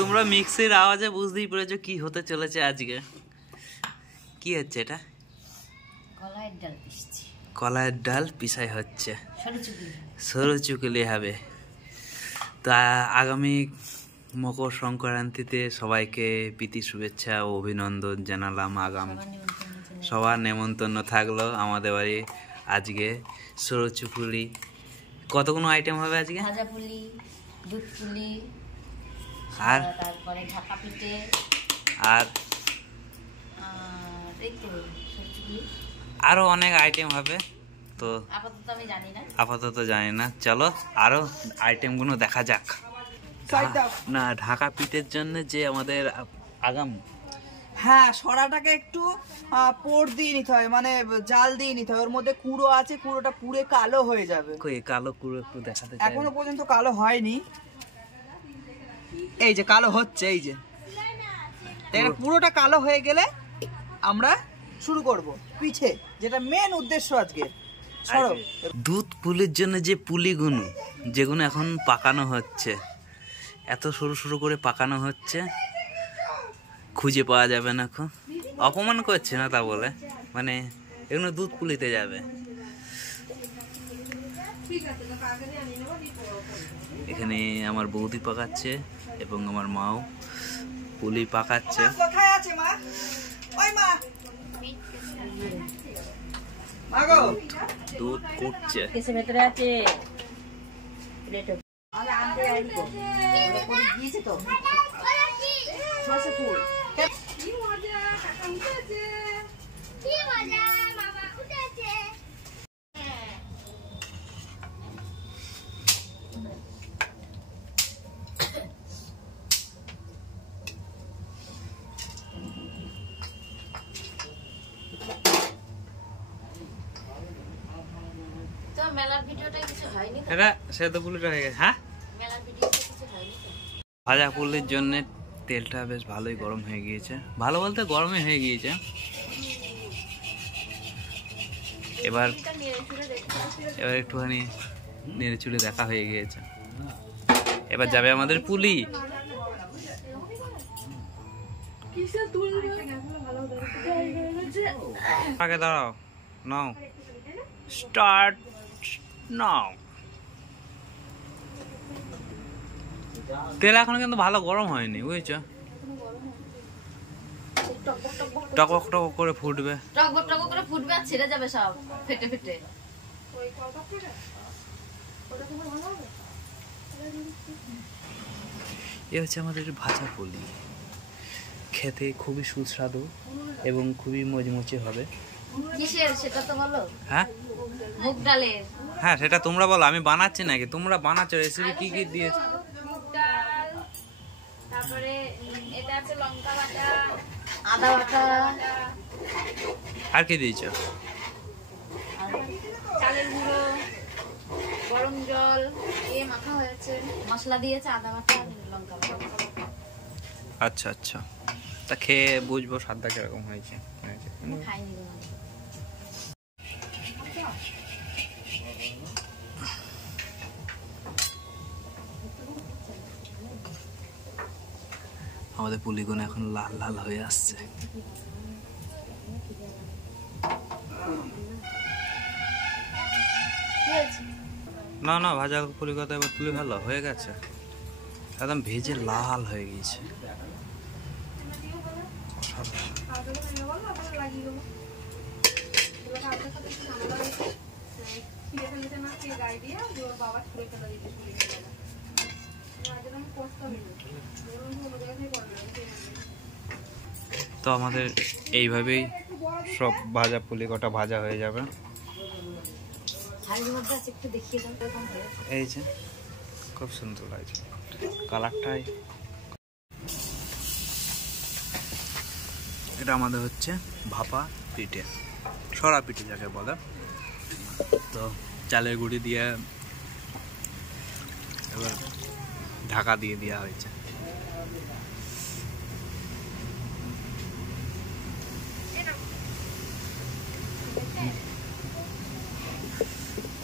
তোমরা মিক্সির আওয়াজে বুঝতেই পেরেছো কি হতে চলেছে আজকে। কি হচ্ছে এটা? কলাইয়ের ডাল পিসছি। কলাইয়ের ডাল পিসাই হচ্ছে, সরু চুকুলি হবে। তা আগামী মকর সংক্রান্তিতে সবাইকে প্রীতি শুভেচ্ছা ও অভিনন্দন জানালাম। সবার নেমন্তন্ন থাকলো আমাদের বাড়ি আজকে সরু চুকুলি। কতগুলো আইটেম হবে আজকে? ভাজা পুলি, দুধ পুলি, আর তারপরে ঢাকা পিঠে, আর আরো অনেক আইটেম হবে। তো আপাতত জানি না, চলো আরো আইটেম গুলো দেখা যাক। না, ঢাকা পিঠের জন্য যে আমাদের আগাম, হ্যাঁ, সরাটাকে একটু পোড় দিয়ে নিতে হয়, মানে জাল দিয়ে নিতে হয়। ওর মধ্যে কুড়ো আছে, কুড়োটা পুরে কালো হয়ে যাবে। কালো কুড়ো একটু দেখাতে চাই। এখনো পর্যন্ত কালো হয়নি, এই যে কালো হচ্ছে, এই যে পুরোটা কালো হয়ে গেলে আমরা শুরু করব পিঠে, যেটা মেন উদ্দেশ্য আজকে। দুধ পুলির জন্য যে পুলিগুলো যেগুলো এখন পাকানো হচ্ছে, এত সরু সরু করে পাকানো হচ্ছে, খুঁজে পাওয়া যাবে না। এখন অপমান করছে না তা বলে, মানে এগুলো দুধ পুলিতে যাবে। এখানে আমার বৌদি পাকাচ্ছে এবং আমার মাও পুলি পাকাচ্ছে। কোথায় আছে মা? ওই মা, মাগো দুধ কুটছে। কিসের ভেতরে আছে? আরে আনতে আইতো ওরা করে দিয়েছে তো সরষে ফুল। কি মজা, কাকা উঠেছে, কি মজা, মামা উঠেছে। মেলার ভিডিওটা কিছু হয়নি তো? এটা সেদ্ধ পুলিটা হয়ে গেছে। হ্যাঁ, মেলার ভিডিওটা কিছু হয়নি তো? ভাজা পুলির জন্য তেলটা বেশ ভালোই গরম হয়ে গিয়েছে, ভালো বলতে গরমই হয়ে গিয়েছে। এবার একটুখানি নেড়ে চুড়ে দেখা হয়ে গিয়েছে। এবার যাবে আমাদের পুলি। আগে দাঁড়াও, নাও স্টার্ট নাও। তেল এখনো কিন্তু ভালো গরম হয়নি, বুঝছো? টক টক করে ফুটবে, টক টক করে ফুটবে আর ছেড়ে যাবে সব ফেটে ফেটে। এ হচ্ছে আমাদের ভাজা পুলি। খেতে খুবই সুস্বাদু এবং খুবই মজমুচে হবে। কিসের সেটা তো বলো? হ্যাঁ, মুগ ডালের। হ্যাঁ, সেটা তোমরা বলো, আমি বানাচ্ছি নাকি? তোমরা বানাচ্ছো, রেসিপি কি কি দিয়েছো? মুগ ডাল, তারপরে এটা আছে লঙ্কা বাটা, আদা বাটা, আর কি দিয়েছো? চালের গুঁড়ো, গরম জল দিয়ে মাখা হয়েছে, মশলা দিয়েছে, আদা বাটা আর লঙ্কা বাটা। আচ্ছা আচ্ছা, তা খেয়ে বুঝবো স্বাদটা কিরকম হয়েছে। খাইনি গো। আমাদের পুলিগুলো এখন লাল লাল হয়ে আসছে। না না, ভাজা পুলি কথা এবার তুলে ভালো হয়ে গেছে, একদম ভেজে লাল হয়ে গিয়েছে। তো আমাদের এইভাবেই সব ভাজা পুলি কটা ভাজা হয়ে যাবে। এই যে খুব সুন্দর লাগছে কালারটাই। এটা আমাদের হচ্ছে ভাপা পিঠে, সরা পিঠে যাকে বলে। তো চালের গুঁড়ি দিয়ে এবার ঢাকা দিয়ে দেওয়া হয়েছে।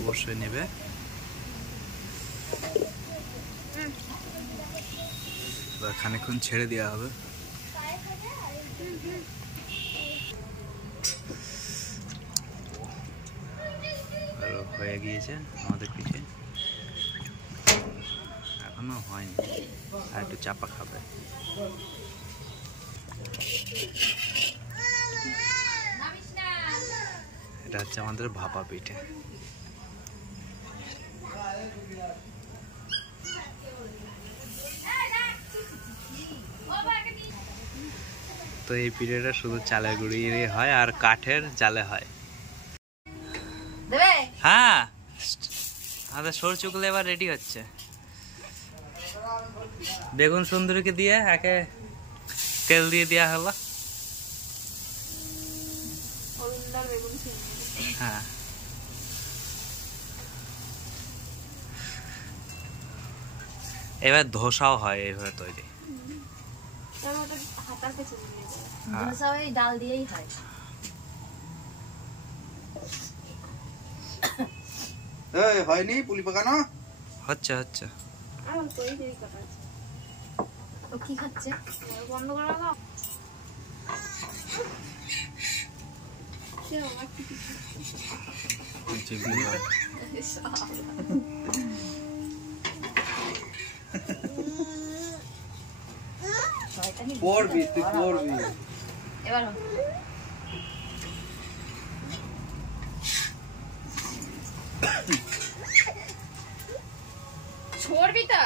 অবশ্যই নেবে। এবার খানিকক্ষণ ছেড়ে দেওয়া হবে। হয়ে গিয়েছে আমাদের পিঠে, এখনো হয়নি, আর একটু চাপা খাবে। এটা হচ্ছে আমাদের ভাপা পিঠে। তো এই পিঠেটা শুধু চালের গুঁড়ি হয় আর কাঠের জালে হয়। হ্যাঁ, আমাদের সরু চুকলে এবার রেডি হচ্ছে। বেগুন সুন্দরীকে দিয়ে একে তেল দিয়ে দেওয়া হলো। হ্যাঁ, এবার ধোসাও হয় এইভাবে তৈরি। ডাল দিয়েই হয়। হয়নি পুলি পাকানো হচ্ছে হচ্ছে। কি খাচ্ছে? বন্ধ করে দাও। পড়বি তুই পড়বি। এবার छोड़बी तो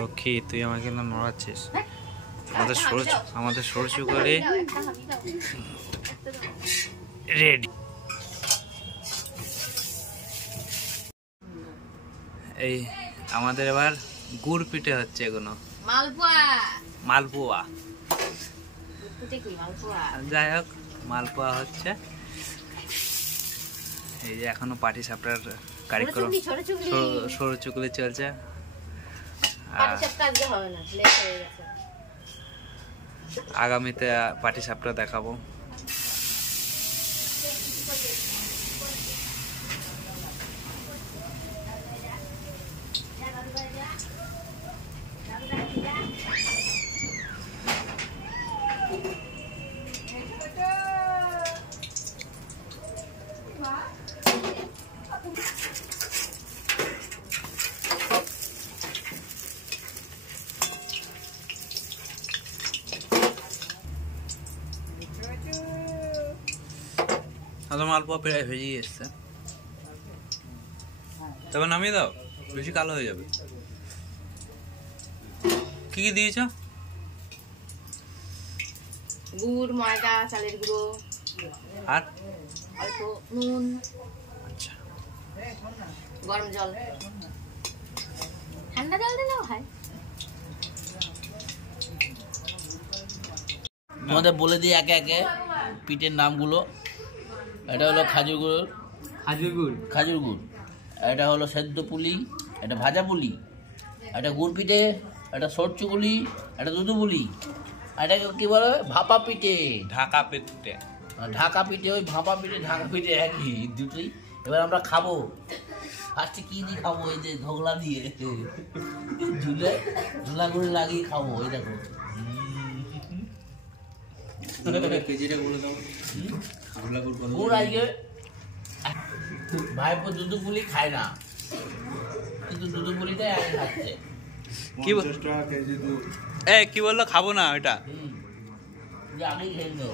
লক্ষ্মী, তুই আমাকে না নড়াচ্ছিস। আমাদের সরষে করে রেডি। এই আমাদের এবার গুড় পিঠে হচ্ছে, এগুলো মালপোয়া। যাই হোক, মালপোয়া হচ্ছে। এই যে এখনো পাটি সাপটার কারিক্রম, সরু চুকলি চলছে। আগামীতে পাটি সাপটা দেখাবো। মালপোয়া প্রায় ভেজে এসছে, তবে নামিয়ে দাও, বেশি কালো হয়ে যাবে। কি কি দিয়েছ? গুড়, ময়দা, চালের গুঁড়ো আর অল্প নুন। আচ্ছা, গরম জল, ঠান্ডা জল দিলেও হয়। তোমাদের বলে দিই একে একে পিঠের নামগুলো। এটা হলো খাজুর গুড়, এটা হলো সেদ্ধ পুলি, এটা ভাজা পুলি, এটা গুড় পিঠে, এটা সরচু পুলি, এটা দুধু পুলি, এটাকে কি বলে ভাপা পিঠে। ঢাকা পিঠে, ঢাকা পিঠে, ওই ভাপা পিঠে ঢাকা পিঠে একই দুটোই। এবার আমরা খাবো। ফার্স্টে কি দিয়ে খাবো? এই যে ধোগলা দিয়ে ঝুলা করে লাগিয়ে খাবো। ওই দেখো, গুড় আজকে ভাইপো দুধু পুলি খায় না, কিন্তু দুধু পুলিটাই আগে খাচ্ছে। কি বললো? খাবো না ওইটা। যে আগেই খেয়ে নেব।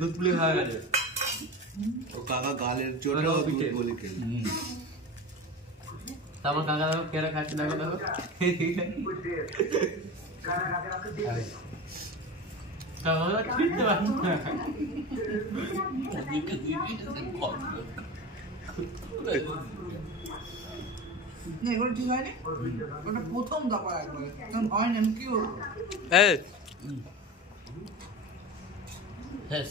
দুধ পুলি খাওয়া গেছে। ও কাকা গালের জন্য দুধ বলি খেলি। আমার কাকা দেখো কেরা খাচ্ছে, দেখো দেখো। এগুলো ঠিক হয়নি, ওটা প্রথম দফা একবারে হয় না। কি হলো? শেষ,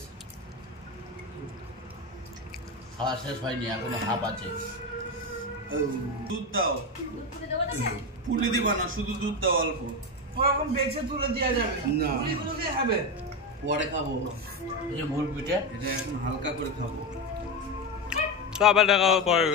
খাওয়া শেষ হয়নি, এখনো হাফ আছে। দুধ দাও। পুলি দিবা না, শুধু দুধ দাও অল্প। ওরকম বেছে তুলে দেওয়া যাবে না। পুলিগুলো কে খাবে? পরে খাবো, এই যে গুড় পিঠে এটা এখন হালকা করে খাবো। তো আবার দেখা হবে পরে।